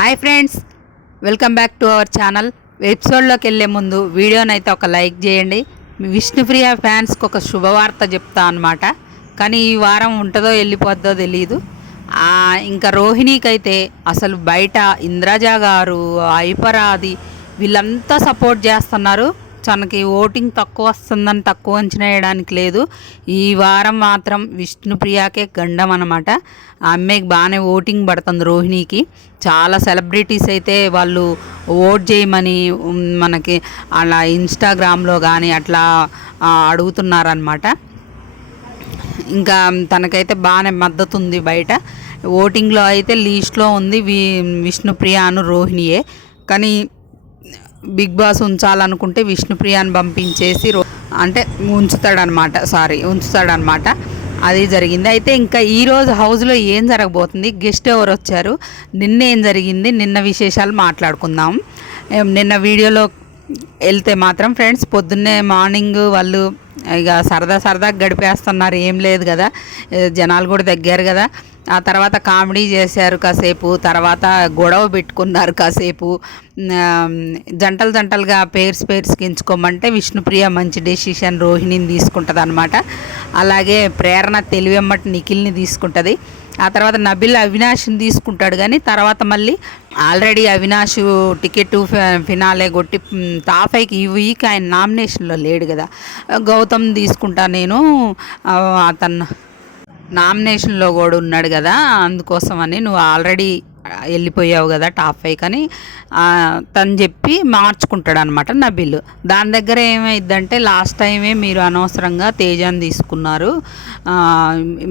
Hi friends, welcome back to our channel. ఎపిసోడ్లోకి వెళ్ళే ముందు వీడియోనైతే ఒక లైక్ చేయండి. మీ విష్ణుప్రియ ఫ్యాన్స్కి ఒక శుభవార్త చెప్తా అనమాట. కానీ ఈ వారం ఉంటుందో వెళ్ళిపోద్దో తెలియదు. ఇంకా రోహిణికైతే అసలు బయట ఇంద్రజ గారు, ఐపరాది వీళ్ళంతా సపోర్ట్ చేస్తున్నారు. తనకి ఓటింగ్ తక్కువ వస్తుందని తక్కువ అంచనా వేయడానికి లేదు. ఈ వారం మాత్రం విష్ణుప్రియకే గండం అనమాట. ఆ అమ్మాయికి బాగానే ఓటింగ్ పడుతుంది రోహిణికి. చాలా సెలబ్రిటీస్ అయితే వాళ్ళు ఓట్ చేయమని మనకి అలా ఇన్స్టాగ్రామ్లో కానీ అట్లా అడుగుతున్నారనమాట. ఇంకా తనకైతే బాగానే మద్దతు ఉంది బయట. ఓటింగ్లో అయితే లీస్ట్లో ఉంది విష్ణుప్రియాను రోహిణియే. కానీ బిగ్ బాస్ ఉంచాలనుకుంటే విష్ణుప్రియాని పంపించేసి అంటే ఉంచుతాడనమాట. అది జరిగింది. అయితే ఇంకా ఈరోజు హౌస్లో ఏం జరగబోతుంది, గెస్ట్ ఎవరు వచ్చారు, నిన్న ఏం జరిగింది, నిన్న విశేషాలు మాట్లాడుకుందాం. నిన్న వీడియోలో వెళ్తే మాత్రం ఫ్రెండ్స్, పొద్దున్నే మార్నింగ్ వాళ్ళు ఇక సరదాగా గడిపేస్తున్నారు. ఏం లేదు కదా, జనాలు కూడా తగ్గారు కదా. ఆ తర్వాత కామెడీ చేశారు కాసేపు, తర్వాత గొడవ పెట్టుకున్నారు కాసేపు. జంటలుగా పేర్స్కి ఎంచుకోమంటే విష్ణుప్రియ మంచి డెసిషన్ రోహిణిని తీసుకుంటుంది అనమాట. అలాగే ప్రేరణ తెలివెమ్మటి నిఖిల్ని తీసుకుంటుంది. ఆ తర్వాత నబిల్ అవినాష్ని తీసుకుంటాడు. కానీ తర్వాత మళ్ళీ ఆల్రెడీ అవినాష్ టికెట్ ఫినాలే కొట్టి టాప్ 5కి ఈ వీక్ ఆయన నామినేషన్లో లేడు కదా, గౌతమ్ తీసుకుంటా నేను, అతను నామినేషన్లో కూడా ఉన్నాడు కదా, అందుకోసమని నువ్వు ఆల్రెడీ వెళ్ళిపోయావు కదా టాప్ 5 అని తను చెప్పి మార్చుకుంటాడు అనమాట నబిల్. దాని దగ్గర ఏమైందంటే, లాస్ట్ టైమే మీరు అనవసరంగా తేజాన్ని తీసుకున్నారు,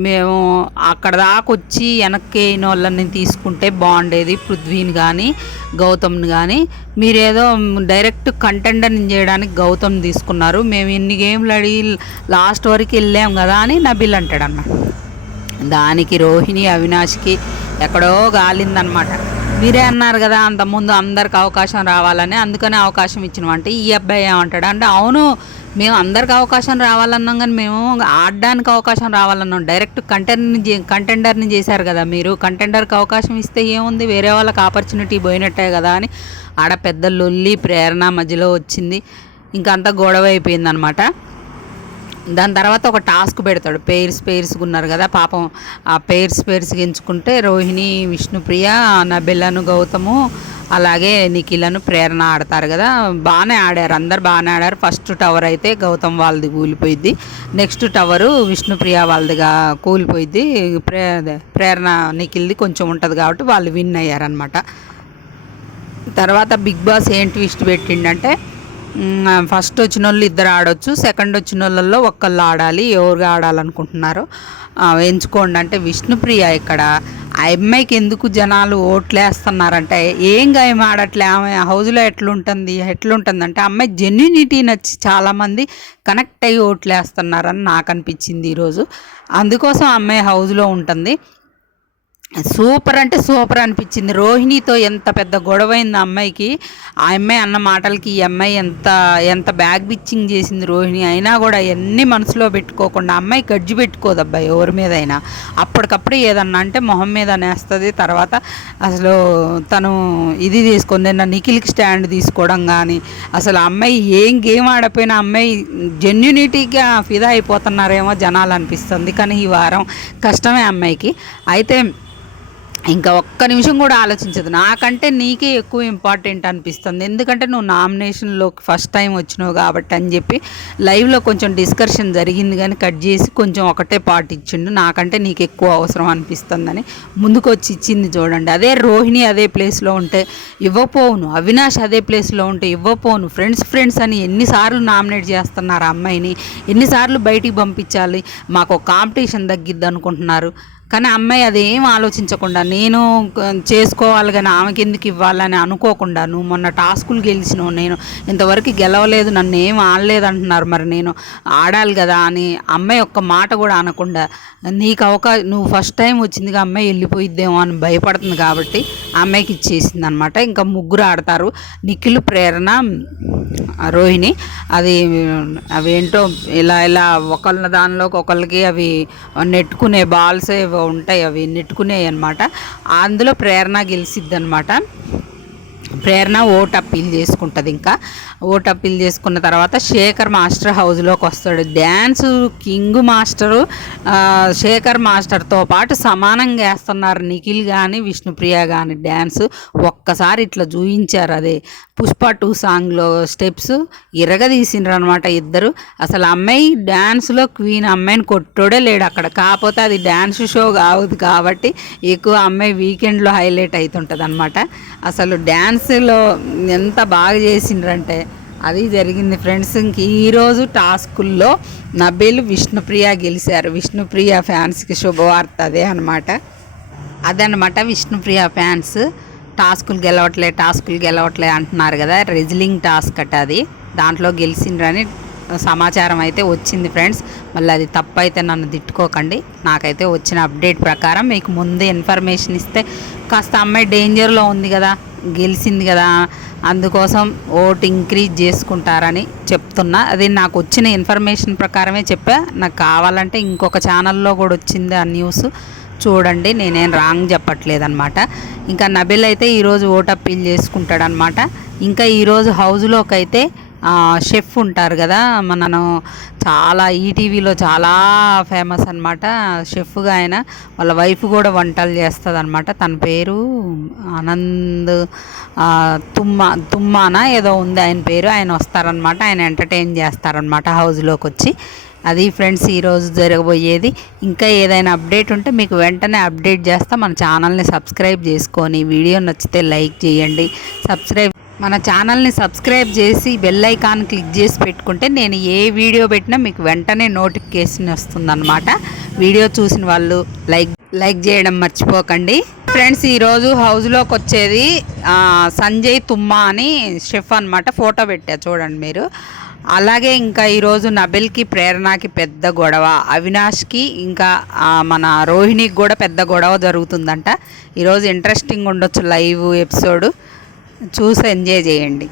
మేము అక్కడ దాకా వచ్చి వెనక్కి అయిన వాళ్ళని తీసుకుంటే బాగుండేది, పృథ్వీని కానీ గౌతమ్ని కానీ. మీరేదో డైరెక్ట్ కంటెండర్ని చేయడానికి గౌతమ్ తీసుకున్నారు, మేము ఇన్ని గేమ్లు అడిగి లాస్ట్ వరకు వెళ్ళాం కదా అని నబిల్ అంటాడు అన్నమాట. దానికి రోహిణి అవినాష్కి ఎక్కడో గాలిందనమాట. మీరే అన్నారు కదా అంతకుముందు అందరికి అవకాశం రావాలని, అందుకనే అవకాశం ఇచ్చినాం అంటే ఈ అబ్బాయి ఏమంటాడు అంటే, అవును మేము అందరికి అవకాశం రావాలన్నాం కానీ మేము ఆడడానికి అవకాశం రావాలన్నాం, డైరెక్ట్ కంటెండర్ని చేశారు కదా మీరు, కంటెండర్కి అవకాశం ఇస్తే ఏముంది, వేరే వాళ్ళకి ఆపర్చునిటీ పోయినట్టే కదా అని ఆడ పెద్ద లొల్లి ప్రేరణ మధ్యలో వచ్చింది. ఇంకా అంతా గొడవ అయిపోయింది అనమాట. దాని తర్వాత ఒక టాస్క్ పెడతాడు, పేర్స్గా ఉన్నారు కదా పాపం, ఆ పేర్స్కి ఎంచుకుంటే రోహిణి, విష్ణుప్రియ, నబెల్లను, గౌతము, అలాగే నిఖిలను, ప్రేరణ ఆడతారు కదా. బాగానే ఆడారు, అందరు బాగానే ఆడారు. ఫస్ట్ టవర్ అయితే గౌతమ్ వాళ్ళది కూలిపోయిద్ది, నెక్స్ట్ టవరు విష్ణుప్రియ వాళ్ళదిగా కూలిపోయిద్ది, ప్రేరణ నిఖిల్ది కొంచెం ఉంటుంది కాబట్టి వాళ్ళు విన్ అయ్యారనమాట. తర్వాత బిగ్ బాస్ ఏం ట్విస్ట్ పెట్టిండంటే, ఫస్ట్ వచ్చిన వాళ్ళు ఇద్దరు ఆడొచ్చు, సెకండ్ వచ్చిన వాళ్ళల్లో ఒక్కళ్ళు ఆడాలి, ఎవరుగా ఆడాలనుకుంటున్నారో ఎంచుకోండి అంటే, విష్ణుప్రియ ఇక్కడ ఆ అమ్మాయికి ఎందుకు జనాలు ఓట్లేస్తున్నారంటే, ఏం గేమ్ ఆడట్లే ఆమె హౌస్లో ఎట్లుంటుంది అంటే, అమ్మాయి జెన్యూనిటీ నచ్చి చాలామంది కనెక్ట్ అయ్యి ఓట్లేస్తున్నారని నాకు అనిపించింది ఈరోజు. అందుకోసం అమ్మాయి హౌస్లో ఉంటుంది. సూపర్ అంటే సూపర్ అనిపించింది. రోహిణితో ఎంత పెద్ద గొడవైంది అమ్మాయికి, ఆ అమ్మాయి అన్న మాటలకి ఈ అమ్మాయి ఎంత బ్యాగ్ బిచ్చింగ్ చేసింది రోహిణి. అయినా కూడా ఎన్ని మనసులో పెట్టుకోకుండా, అమ్మాయి గడ్జి పెట్టుకోదు అబ్బాయి ఎవరి మీద అయినా, అప్పటికప్పుడు ఏదన్నా అంటే మొహం మీద అనేస్తుంది. తర్వాత అసలు తను ఇది తీసుకుంది, నిన్న నిఖిల్కి స్టాండ్ తీసుకోవడం కానీ, అసలు అమ్మాయి ఏం గేమ్ ఆడపోయినా అమ్మాయి జెన్యూనిటీగా ఫిదా అయిపోతున్నారేమో జనాలు అనిపిస్తుంది. కానీ ఈ వారం కష్టమే అమ్మాయికి. అయితే ఇంకా ఒక్క నిమిషం కూడా ఆలోచించదు, నాకంటే నీకే ఎక్కువ ఇంపార్టెంట్ అనిపిస్తుంది, ఎందుకంటే నువ్వు నామినేషన్లోకి ఫస్ట్ టైం వచ్చినావు కాబట్టి అని చెప్పి లైవ్లో కొంచెం డిస్కషన్ జరిగింది. కానీ కట్ చేసి కొంచెం ఒకటే పార్ట్ ఇచ్చిండు, నాకంటే నీకు ఎక్కువ అవసరం అనిపిస్తుందని ముందుకు వచ్చి ఇచ్చింది చూడండి. అదే రోహిణి అదే ప్లేస్లో ఉంటే ఇవ్వపోవును, అవినాష్ అదే ప్లేస్లో ఉంటే ఇవ్వపోను. ఫ్రెండ్స్ అని ఎన్నిసార్లు నామినేట్ చేస్తున్నారు అమ్మాయిని, ఎన్నిసార్లు బయటికి పంపించాలి, మాకు కాంపిటీషన్ తగ్గిద్ది అనుకుంటున్నారు. కానీ అమ్మాయి అదేం ఆలోచించకుండా, నేను చేసుకోవాలి కానీ ఆమెకి ఎందుకు ఇవ్వాలని అనుకోకుండా, నువ్వు మొన్న టాస్కులు గెలిచినావు, నేను ఇంతవరకు గెలవలేదు, నన్ను ఏం ఆడలేదు అంటున్నారు, మరి నేను ఆడాలి కదా అని అమ్మాయి ఒక్క మాట కూడా అనకుండా, నీకు నువ్వు ఫస్ట్ టైం వచ్చిందిగా అమ్మాయి వెళ్ళిపోయిద్దేమో అని భయపడుతుంది కాబట్టి అమ్మాయికి ఇచ్చేసింది అనమాట. ఇంకా ముగ్గురు ఆడతారు, నిఖిల్, ప్రేరణ, రోహిణి. అవేంటో ఇలా ఒకళ్ళ దానిలోకి ఒకళ్ళకి అవి నెట్టుకునే బాల్సే ఏవో ఉంటాయి, అవి నెట్టుకునేవి అనమాట. అందులో ప్రేరణ గెలిసిద్ది అనమాట. ప్రేరణ ఓట్ అప్పీల్ చేసుకుంటుంది. ఇంకా ఓట్ అప్పీల్ చేసుకున్న తర్వాత శేఖర్ మాస్టర్ హౌస్లోకి వస్తాడు. డ్యాన్స్ కింగ్ మాస్టరు శేఖర్ మాస్టర్తో పాటు సమానంగా వేస్తున్నారు నిఖిల్ కానీ విష్ణుప్రియ కానీ డ్యాన్స్. ఒక్కసారి ఇట్లా చూయించారు, అదే పుష్ప 2 సాంగ్లో స్టెప్స్ ఇరగదీసిండ్రు అనమాట ఇద్దరు. అసలు అమ్మాయి డ్యాన్స్లో క్వీన్, అమ్మాయిని కొట్టోడే లేడు అక్కడ. కాకపోతే అది డ్యాన్స్ షో కావద్దు కాబట్టి ఎక్కువ అమ్మాయి వీకెండ్లో హైలైట్ అవుతుంటుంది అనమాట. అసలు డ్యాన్స్లో ఎంత బాగా చేసిండ్రంటే అది జరిగింది ఫ్రెండ్స్. ఇంక ఈరోజు టాస్కుల్లో నబీల్ విష్ణుప్రియ గెలిచారు. విష్ణుప్రియ ఫ్యాన్స్కి శుభవార్త అదనమాట. విష్ణుప్రియ ఫ్యాన్స్ టాస్కులు గెలవట్లే అంటున్నారు కదా. రెజ్లింగ్ టాస్క్ అట అది, దాంట్లో గెలిచిండ్రని సమాచారం అయితే వచ్చింది ఫ్రెండ్స్. మళ్ళీ అది తప్పు అయితే నన్ను తిట్టుకోకండి. నాకైతే వచ్చిన అప్డేట్ ప్రకారం మీకు ముందే ఇన్ఫర్మేషన్ ఇస్తే కాస్త అమ్మాయి డేంజర్లో ఉంది కదా, గెలిచింది కదా, అందుకోసం ఓట్ ఇంక్రీజ్ చేసుకుంటారని చెప్తున్నా. అది నాకు వచ్చిన ఇన్ఫర్మేషన్ ప్రకారమే చెప్పా. నాకు కావాలంటే ఇంకొక ఛానల్లో కూడా వచ్చింది ఆ న్యూస్, చూడండి. నేనేం రాంగ్ చెప్పట్లేదన్నమాట. ఇంకా నబీల్ అయితే ఈరోజు ఓట్ అప్పీల్ చేసుకుంటాడనమాట. ఇంకా ఈరోజు హౌస్లోకి అయితే షెఫ్ ఉంటారు కదా, మనను చాలా ఈటీవీలో చాలా ఫేమస్ అనమాట షెఫ్గా. ఆయన వాళ్ళ వైఫ్ కూడా వంటలు చేస్తుంది అనమాట. తన పేరు ఆనంద్ తుమ్మానా ఏదో ఉంది ఆయన పేరు. ఆయన వస్తారనమాట, ఆయన ఎంటర్టైన్ చేస్తారనమాట హౌస్లోకి వచ్చి. అది ఫ్రెండ్స్ ఈరోజు జరగబోయేది. ఇంకా ఏదైనా అప్డేట్ ఉంటే మీకు వెంటనే అప్డేట్ చేస్తా. మన ఛానల్ని సబ్స్క్రైబ్ చేసుకొని వీడియో నచ్చితే లైక్ చేయండి. మన ఛానల్ని సబ్స్క్రైబ్ చేసి బెల్ ఐకాన్ క్లిక్ చేసి పెట్టుకుంటే నేను ఏ వీడియో పెట్టినా మీకు వెంటనే నోటిఫికేషన్ వస్తుందన్నమాట. వీడియో చూసిన వాళ్ళు లైక్ చేయడం మర్చిపోకండి ఫ్రెండ్స్. ఈరోజు హౌస్లోకి వచ్చేది సంజయ్ తుమ్మా అని షెఫ్ అనమాట. ఫోటో పెట్టా చూడండి మీరు. అలాగే ఇంకా ఈరోజు నబిల్కి ప్రేరణకి పెద్ద గొడవ, అవినాష్కి ఇంకా మన రోహిణికి కూడా పెద్ద గొడవ జరుగుతుందంట. ఈరోజు ఇంట్రెస్టింగ్ ఉండొచ్చు లైవ్ ఎపిసోడ్, చూసి ఎంజాయ్ చేయండి.